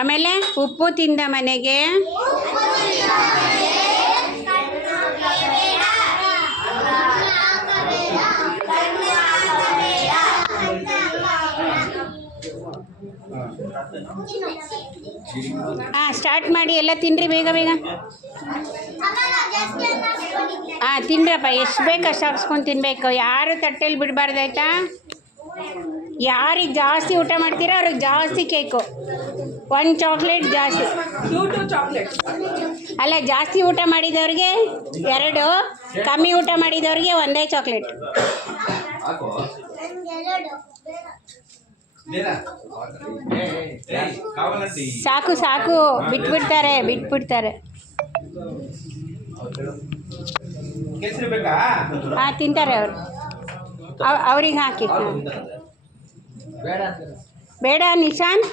ಆಮೇಲೆ ಉಪ್ಪು ತಿಂದ ಮನೆಗೆ ಸ್ಟಾರ್ಟ್ ಮಾಡಿ ಎಲ್ಲ ತಿನ್ನಿರಿ ಬೇಗ ಬೇಗ. ತಿನ್ರಪ್ಪ, ಎಷ್ಟು ಬೇಕು ಅಷ್ಟು ಹಾಕ್ಸ್ಕೊಂಡು ತಿನ್ನಬೇಕು. ಯಾರು ತಟ್ಟೆಲಿ ಬಿಡಬಾರ್ದು ಆಯಿತಾ. ಯಾರಿಗೆ ಜಾಸ್ತಿ ಊಟ ಮಾಡ್ತೀರೋ ಅವ್ರಿಗೆ ಜಾಸ್ತಿ ಕೇಕು, 1 ಚಾಕ್ಲೇಟ್ ಜಾಸ್ತಿ. ಅಲ್ಲ, ಜಾಸ್ತಿ ಊಟ ಮಾಡಿದವ್ರಿಗೆ 2, ಕಮ್ಮಿ ಊಟ ಮಾಡಿದವ್ರಿಗೆ 1 ಚಾಕ್ಲೇಟ್. ಸಾಕು ಸಾಕು, ಬಿಟ್ಬಿಡ್ತಾರೆ. ತಿಂತಾರೆ ಅವರು. ಅವ್ರಿಗೆ ಹಾಕಿ. ಬೇಡ ನಿಶಾಂತ್.